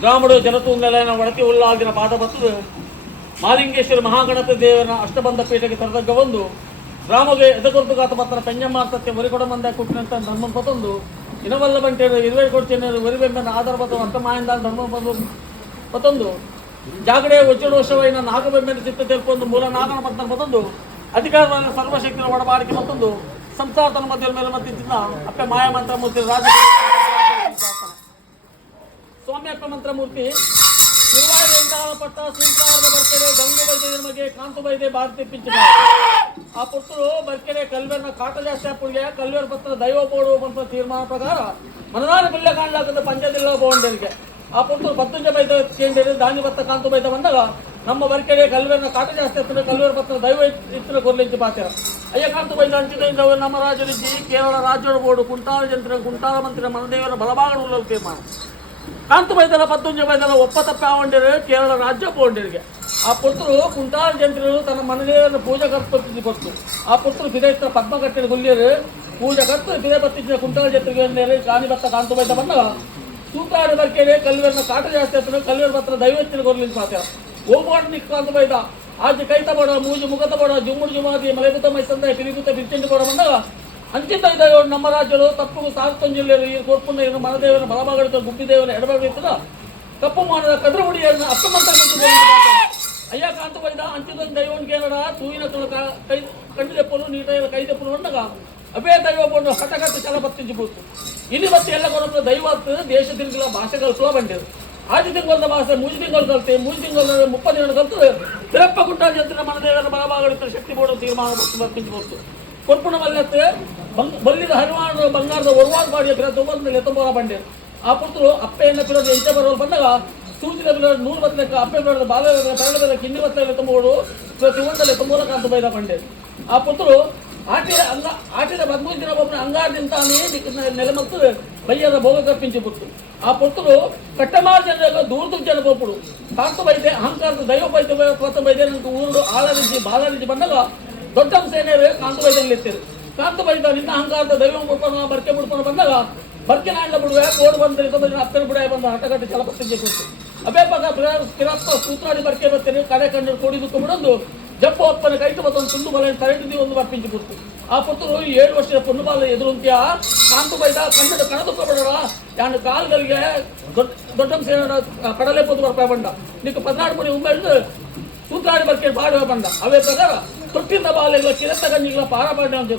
ಗ್ರಾಮಡು ಜನತೂಂದೆಲೆನ ಒಳತಿ ಉಲ್ಲಾದಿನ ಪಾದ ಬತ್ತದು ಮಾಲಿಂಗೇಶ್ವರ ಮಹಾಗಣಪತಿ ದೇವರ ಅಷ್ಟಬಂಧ ಪೀಠಕ್ಕೆ ತರದಗ್ಗ ಒಂದು ಗ್ರಾಮಗೆ ಎದಗೊರ್ದುಗಾತ ಪತ್ರ ಪೆಂಜಮಾರ್ತಕ್ಕೆ ಒರಿಕೊಡ ಮಂದ ಕುಟ್ಟಿನಂತ ಧರ್ಮ ಪತೊಂದು ಇನವಲ್ಲ ಬಂಟೇರು ಇರುವೆ ಕೊಡ್ತೇನೆ ಒರಿಬೆಂಬನ ಆಧಾರ ಪತ್ರ ಅರ್ಥಮಾಯಿಂದ ಧರ್ಮ ಪತೊಂದು ಜಾಗಡೆ ಒಚ್ಚಡೋಷವೈನ ನಾಗಬೆಂಬೆನ ಚಿತ್ತ ತೆಲ್ಪೊಂದು ಮೂಲ ನಾಗನ ಪತ್ರ ಪತೊಂದು ಅಧಿಕಾರವನ್ನು ಸರ್ವಶಕ್ತಿಯ ಒಡಬಾಡಿಕೆ ಮತ್ತೊಂದು ಸಂಸಾರತನ ಮಧ್ಯದ ಮೇಲೆ ಮತ್ತಿದ್ದ ಅಪ್ಪೆ ಮಾಯ ಮಂತ್ರಮೂರ್ತಿ ರಾಜ ಸ್ವಾಮಿ ಅಪ್ಪ ಮಂತ್ರಮೂರ್ತಿ ಪಟ್ಟ ಶೃಂಗಾರದ ಬರ್ಕೆರೆ ಗಂಗು ಬೈದೆ ನಮಗೆ ಕಾಂತು ಬೈದೆ ಭಾರತಿ ಪಿಂಚ ಆ ಪುತ್ರರು ಬರ್ಕೆರೆ ಕಲ್ವೇರ್ನ ಕಾಟ ಜಾಸ್ತಿ ಅಪ್ಪಳಿಗೆ ಕಲ್ವೇರ್ ಪತ್ರ ದೈವ ಪೋಡುವಂತ ತೀರ್ಮಾನ ಪ್ರಕಾರ ಮನದಾನ ಬಿಲ್ಲ ಕಾಣಲಾಗದ ಪಂಚದಿಲ್ಲ ಬೋಂಡರಿಗೆ ಆ ಪುತ್ರರು ಬತ್ತುಂಜ ಬೈದ ಕೇಂದ್ರ ದಾನಿ ಭತ್ತ ಕಾಂತು ಬೈದ ಬಂದಾಗ ನಮ್ಮ ಬರ್ಕೆರೆ ಕಲ್ವೇರ್ನ ಕಾಟ ಜಾಸ್ತಿ ಆಗ್ತದೆ ಕಲ್ವೇರ್ ಪತ್ರ ದೈವ ಇತ್ತಿನ ಕೊರ್ಲಿಂಚಿ ಪಾತ್ರ ಅಯ್ಯ ಕಾಂತು ಬೈದ ಅಂಚಿದ ನಮ್ಮ ರಾಜರಿಜ್ಜಿ ಕೇರಳ ರಾಜ್ಯದ ಬೋರ್ಡು ಕುಂಟಾಲ ಜಂತ್ರ ಕುಂಟಾಲ ಮಂತ್ರಿ ಮನದೇವರ ಬಲಭಾಗ ಉಳ್ಳಲು ತೀರ್ಮಾನ ಕಾಂತು ಬೈದಲ ಪತ್ತುಂಜ ಬೈದಲ ಒಪ್ಪತಪ್ಪ ಆವಂಡಿರು ಕೇರಳ ರಾಜ್ಯ ಪೋಂಡಿರಿಗೆ ಆ ಪುತ್ರರು ಕುಂಟಾಲ ಜಂತ್ರರು ತನ್ನ ಮನದೇವರ ಪೂಜೆ ಕರ್ಪತ್ತಿ ಕೊಟ್ಟು ಆ ಪುತ್ರರು ಫಿದೈತ್ರ ಪದ್ಮಕಟ್ಟಿನ ಗುಲ್ಯರು ಪೂಜೆ ಕರ್ತು ಫಿದೆ ಬತ್ತಿನ ಕುಂಟಾಲ ಜಂತ್ರಿಗೆ ಕಾಣಿ ಭತ್ತ ಕಾಂತು ಬೈದ ಬಂದಾಗ ಸೂತಾಡಿ ಬರ್ಕೆರೆ ಕಲ್ವೇರ್ನ ಕಾಟ ಜಾಸ್ತಿ ಆಗ್ತದೆ ಕಲ್ವೇರ್ ಪತ್ರ ದೈವತ್ತಿನ ಕೊರ್ಲಿಂದ ಪಾತ್ರ ಓಪಾಡು ನಿಕ್ ಕಾಂತು ಬೈದ ಆಜ್ ಕೈತ ಬೋಡ ಮೂಜು ಮುಖತ ಬೋಡ ಜುಮ್ಮುಡು ಜುಮಾದಿ ಮಲೆಗುತ ಮೈಸಂದ ಪಿರಿಗುತ ಬಿರ್ಚಂಡಿ ಬೋಡ ಬಂದಾಗ ಅಂಚಿತ ಇದ್ದಾವೆ ನಮ್ಮ ರಾಜ್ಯರು ತಪ್ಪು ಸಾರ್ತಂಜಿಲ್ಲೆರು ಈ ಕೊರ್ಪುನ ಏನು ಮನದೇವನ ಬಲಭಾಗದ ಗುಬ್ಬಿದೇವನ ಎಡಭಾಗದ ತಪ್ಪು ಮಾಡದ ಕದ್ರಗುಡಿಯನ್ನು ಅಪ್ಪಮಂತ್ರ ಅಯ್ಯ ಕಾಂತು ಬೈದ ಅಂಚಿದೊಂದು ದೈವನ್ಗೆ ಏನಡ ತೂವಿನ ತುಳಕ ಕೈ ಕಂಡಿದೆಪ್ಪಲು ನೀಟಾಗಿ ಕೈ ತೆಪ್ಪಲು ಬಂದಾಗ ಅವೇ ದೈವ ಕೊಂಡು ಹಠಕಟ್ಟು ಚಲ ಬತ್ತಿಂಚಿಬೋದು ಇಲ್ಲಿ ಮತ್ತೆ ಎಲ್ಲ ಕೊಡಲು ದೈವತ್ತು ದೇಶ ತಿರುಗಿಲ ಭಾಷೆ ಕಲ್ಸುವ ಬಂದಿರು ಆಜು ತಿಂಗಳ ಭಾಷೆ ಮೂಜು ತಿಂಗಳು ಕಲ್ತೆ ಮೂಜು ತಿಂಗಳ 30 ದಿನ ಕಲ್ತದೆ ತಿರಪ್ಪ ಗುಂಟ ಜಂತ್ರ ಮನದೇವರ ಬಲಭಾಗದ ಶಕ್ತಿ ಬೋರ್ಡು ತೀರ್ಮಾನ ಬರ್ತಿಂಚಬಹುದು ಕೊರ್ಪುಣ ಮಲ್ಲತ್ತೆ ಬಲ್ಲಿದ ಹರಿವಾಣ ಬಂಗಾರದ ಒರ್ವಾದ ಬಾಡಿಯ ಪಿರ ಎತ್ತಂಬೋರ ಬಂಡೆ ಆ ಪುತ್ರರು ಅಪ್ಪೆಯನ್ನು ಪಿರೋದು ಎಂಟೆ ಬರೋರು ಬಂದಾಗ ಸೂಚಿದ ಪಿರ 100 ಬತ್ತಲೆಕ್ಕ ಅಪ್ಪೆ ಪಿರೋದ ಬಾಲ ಬೆರಳ ಕಿನ್ನಿ ಬತ್ತಲೆ ಎತ್ತಂಬೋಡು ತಿವಂದಲ್ಲಿ ಎತ್ತಂಬೋರ ಕಾಂತು ಬೈದ ಬಂಡೆ ಆ ಪುತ್ರರು ಆಟಿದ 13 ದಿನ ಒಬ್ಬನ ಅಂಗಾರದಿಂತಾನೇ ನೆಲೆ ಮತ್ತು ಬಯ್ಯದ ಭೋಗ ಕರ್ಪಿಂಚಿ ಬಿಟ್ಟು ಆ ಪುತ್ರರು ಕಟ್ಟಮಾರ ಜನರ ದೂರದ ಜನ ಗೋಪುಡು ಕಾಂತು ಬೈದೆ ಅಹಂಕಾರದ ದೈವ ಬೈದ ಬೈದೆ ನನಗೆ ಊರು ಆಳರಿಜಿ ಬಾಲರಿಜಿ ಬಂದಾಗ ದೊಡ್ಡ ಸೇನೆಯರು ಕಾಂತು ಬೈದಲ್ಲಿ ಎತ್ತಿರು ಕಾಂತು ಬೈದ ನಿನ್ನ ಅಹಂಕಾರದ ದೈವ ಬಿಡ್ಪನ ಬರ್ಕೆ ಬಿಡ್ಪನ ಬಂದಾಗ ಬರ್ಕೆ ನಾಂಡ ಬಿಡುವೆ ಕೋಡ್ ಬಂದ ಹತ್ತರ ಬಿಡ ಬಂದ ಹಠಗಟ್ಟಿ ಚಲಪತ್ತಿಗೆ ಕೊಟ್ಟು ಅವೇ ಪಕ್ಕ ಕಿರಪ್ಪ ಸೂತ್ರಾಡಿ ಬರ್ಕೆ ಬರ್ತೇನೆ ಕರೆ ಕಂಡು ಕೊಡಿದುಕೊಂಡು ಬಿಡೊಂದು ಜಪ್ಪ ಒಪ್ಪನ ಕೈತು ಮತ್ತೊಂದು ತುಂಡು ಬಲ ತರಟಿದಿ ಒಂದು ಬರ್ಪಿಂಚಿ ಕೊಟ್ಟು ಆ ಪುತ್ರರು 7 ವರ್ಷದ ಪೊಣ್ಣು ಬಾಲ ಎದುರುಂತ್ಯ ಕಾಂತು ಬೈದ ಕನ್ನಡ ಕಣದುಕೊಬೇಡ ಯಾನು ಕಾಲುಗಳಿಗೆ ದೊಡ್ಡ ಸೇನ ಕಡಲೆ ಪೊತ್ತು ಬರ್ಪ ಬಂಡ ನೀನು 14 ಮಣಿ ಉಂಬೆಳ್ದು ಸೂತ್ರಾಡಿ ಬರ್ಕೆ ಬಾಡುವ ಬಂದ ಅವೇ ಪ್ರಕಾರ ತೊಟ್ಟಿಂದ ಬಾಲೆಗಳ ಕಿರತ್ತ ಗಂಜಿಗಳ ಪಾರಪಾಡ ಅಂತ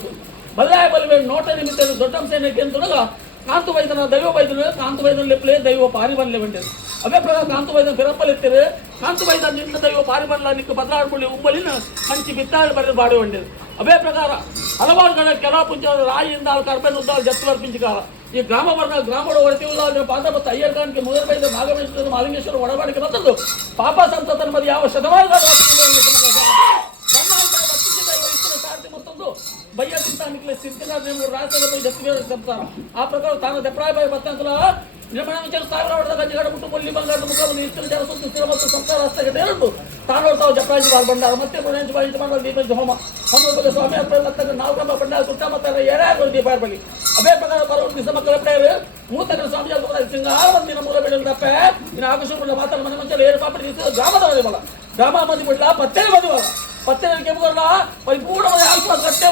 ಬಲ್ಲಾಯ ಬಲವೇ ನೋಟ ನಿಮಿತ್ತ ದೊಡ್ಡ ಸೇನೆಗೆ ಅಂತುನಗ ಕಾಂತು ಬೈದನ ದೈವ ಬೈದನು ಕಾಂತು ಬೈದನ ಲೆಪ್ಪಲೆ ದೈವ ಪಾರಿ ಬರಲೆ ಬಂದಿರು ಅವೇ ಪ್ರಕಾರ ಕಾಂತು ಬೈದನ ಪಿರಪ್ಪಲೆತ್ತಿರು ಕಾಂತು ಬೈದ ನಿನ್ನ ದೈವ ಪಾರಿ ಬರಲ ನಿಕ್ಕ ಬದಲಾಡ್ಕೊಳ್ಳಿ ಉಂಬಲಿನ ಹಂಚಿ ಬಿತ್ತಾಡಿ ಬರೆದು ಬಾಡಿ ಬಂದಿರು ಅವೇ ಪ್ರಕಾರ ಹಲವಾರು ಗಣ ಕೆಲ ಪುಂಚ ರಾಯಿಯಿಂದ ಕರ್ಬೆನ್ ಉದ್ದಾಲ್ ಜತ್ತುವರ್ ಪಿಂಚಿಕಾರ ಈ ಗ್ರಾಮದ ಹೊರತಿ ಉಲ್ಲ ಪಾದಪತ್ತ ಅಯ್ಯರ್ ಖಾನ್ಗೆ ಮುದರ್ ಬೈದ ನಾಗಮೇಶ್ವರ ಮಾಲಿಂಗೇಶ್ವರ ಒಡಬಾಡಿಕೆ ಮತ್ತೊಂದು ಪಾಪ ಸಂತತನ ಮಧ್ಯೆ ಯಾವ ಶತಮಾನದ ಮತ್ತೊಂದು ಬಯ್ಯ ತಿಂತಾನಿಕ್ಲೆ ಸಿದ್ಧನ ರಾಷ್ಟ್ರದ ಬೈ ಜತ್ತಿ ಆ ಪ್ರಕಾರ ತಾನು ದೆಪ್ರಾಯ ಬೈ ಬತ್ತಂಕಲ ನಿರ್ಮಾಣ ವಿಚಾರ ಸಾವಿರ ಹೊಡೆದ ಗಂಜಿಗಾಡ ಬಿಟ್ಟು ಕೊಲ್ಲಿ ಬಂಗಾರದ ಮುಖವನ್ನು ಇಷ್ಟು ಜನ ಸುತ್ತು ಸ್ಥಿರ ಮತ್ತು ಸಂಸಾರ ಹಸ್ತಗತೆ ಎರಡು ತಾನು ತಾವು ಜಪ್ರಾಜಿ ಬಾರ್ ಬಂಡಾರ ಮತ್ತೆ ಪುಣ್ಯಾಂಚ ಬಾಯಿ ಮಾಡುವ ದೀಪ ಹೋಮ ಹೋಮ ಸ್ವಾಮಿ ಅಪ್ಪ ನಾವು ಕಂಬ ಬಂಡ ಸುತ್ತ ಮತ್ತೆ ಏನಾಗ ದೀಪ ಬಳಿ ಅವೇ ಪ್ರಕಾರ ಬರುವ ದಿವಸ ಮಕ್ಕಳ ಪ್ರೇಯರು ಮೂತನ ಸ್ವಾಮಿ ಸಿಂಗಾರ ಒಂದಿನ ಮೂಲ ಬೆಳೆದ ತಪ್ಪೆ ಇನ್ನು ಆಕರ್ಷಣ ಮಾತಾಡ ಮನೆ ಮಂಚಲ್ಲಿ ಏರು ಪಾಪ ಗ್ರಾಮದ ಮನೆ ಬಲ ಗ್ರಾಮ ಮದಿ ಬಿಡ್ಲ ಪತ್ತೆ ಮದುವಲ್ಲ ಪತ್ತೆ ಕೆಂಪುಗಲ್ಲ ಪರಿಪೂರ್ಣವಾದ ಆಸ್ವಾದ ಕಟ್ಟೆ